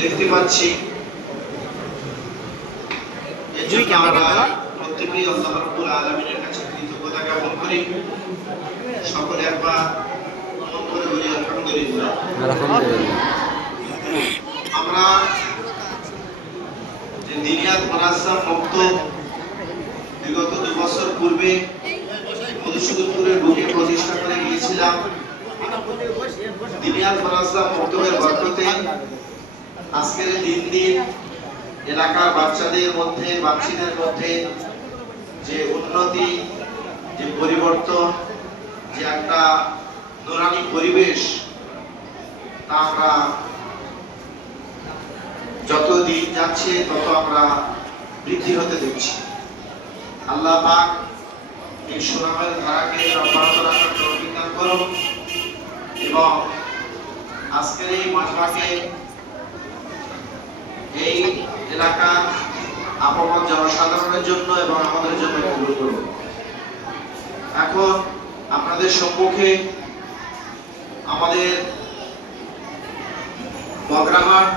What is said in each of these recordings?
দেখতে পাচ্ছি। প্রত্যেকেই আল্লাহ রাব্বুল আলামিনের কাছে কৃতজ্ঞতা জ্ঞাপন করি। সকলে একবার মন করে বলি আলহামদুলিল্লাহ। আমরা যে দিনিয়াত মাদ্রাসা মুক্ত বিগত 2 বছর পূর্বে মধুসূদনপুরের বুকে প্রতিষ্ঠা করে গিয়েছিলাম। দিনিয়াত মাদ্রাসা মুক্তের বরকতে আজকের দিন দিন এলাকার বাচ্চাদের মধ্যে বাচ্চাদের মধ্যে যে উন্নতি, যে পরিবর্তন, যে একটা নুরানি পরিবেশ, তা আমরা যত দিন যাচ্ছে তত আমরা বৃদ্ধি হতে দেখছি। আল্লাহ পাক এই সুনামের ধারাকে অব্যাহত রাখার তৌফিক দান করুন এবং আজকের এই মাজমাকে এই এলাকার আপামর জনসাধারণের জন্য এবং আমাদের জন্য কবুল করুন। এখন আপনাদের সম্মুখে আমাদের বগরাহাট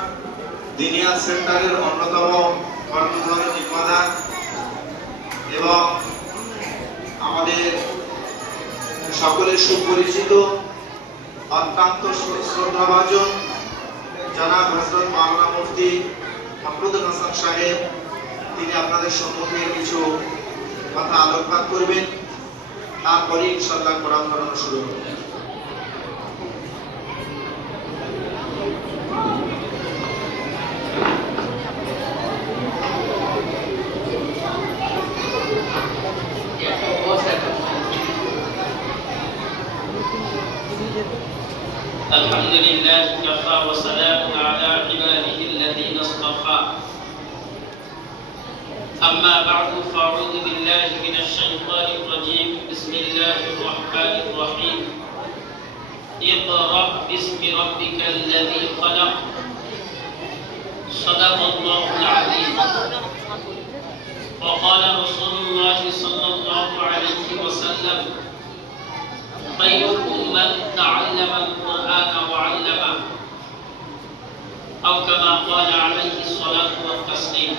দিনিয়াত সেন্টারের অন্যতম কর্ণধার জিম্মাদার এবং আমাদের সকলের সুপরিচিত অত্যন্ত শ্রদ্ধাভাজন জনাব হযরত মাওলানা মুফতি মাহমুদুল হাসান সাহেব, তিনি আপনাদের সম্মুখে কিছু কথা আলোকপাত করবেন। তারপরে ইনশাআল্লাহ কোরআন পড়ানো শুরু হবে। আলহামদুলিল্লাহ ওয়া সালামু আলা ইবাদিহি আল্লাযীনা ইসতাফা। أما بعد فأعوذ بالله من الشيطان الرجيم. بسم الله الرحمن الرحيم. اقرأ باسم ربك الذي خلق. صدق الله العظيم. وقال رسول الله صلى الله عليه وسلم: خيركم من تعلم القرآن وعلمه. أو كما قال عليه الصلاة والتسليم.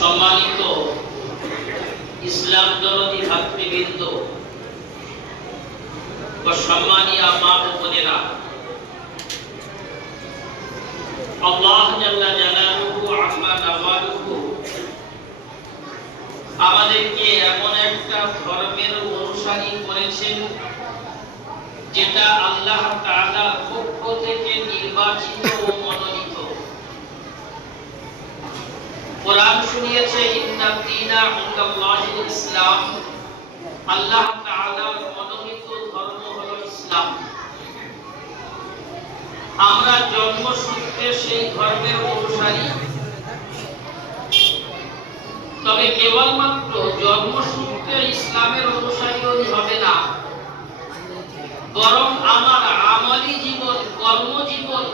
সম্মানিত ইসলাম দরদি ভাতৃবৃন্দ ও সম্মানীয় মা ও বোনেরা, আল্লাহ জাল্লা জালালুহু আম্মা নাওয়ালুহু আমাদেরকে এমন একটা ধর্মের অনুসারী করেছেন যেটা আল্লাহ তাআলার পক্ষ থেকে নির্বাচিত ও মনোনীত। কোরআন শুনিয়েছে ইন্না দীনা ইনদাল্লাহিল ইসলাম, আল্লাহ তাআলার মনোনীত ধর্ম হলো ইসলাম। আমরা জন্মসূত্রে সেই ধর্মের অনুসারী। তবে কেবলমাত্র জন্মসূত্রে ইসলামের অনুসারী হবে না, বরং আমার আমলি জীবন, কর্মজীবন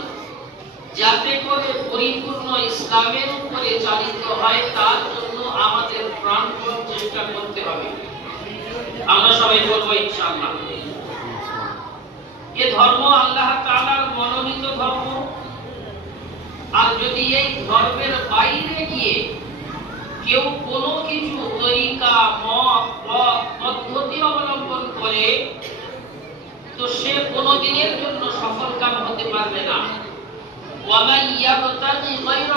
যাতে করে পরিপূর্ণ ইসলামের উপরে চালিত হয়, তার জন্য আমাদের প্রাণপণ চেষ্টা করতে হবে। আমরা সবাই বলবো ইনশাআল্লাহ। এই ধর্ম আল্লাহ তাআলার মনোনীত ধর্ম। আর যদি এই ধর্মের বাইরে গিয়ে কেউ কোনো কিছু তরিকা, মত, পদ্ধতি অবলম্বন করে, তো সে কোনোদিনের জন্য সফলকাম হতে পারবে না। وَمَن يَبْتَغِ غَيْرَ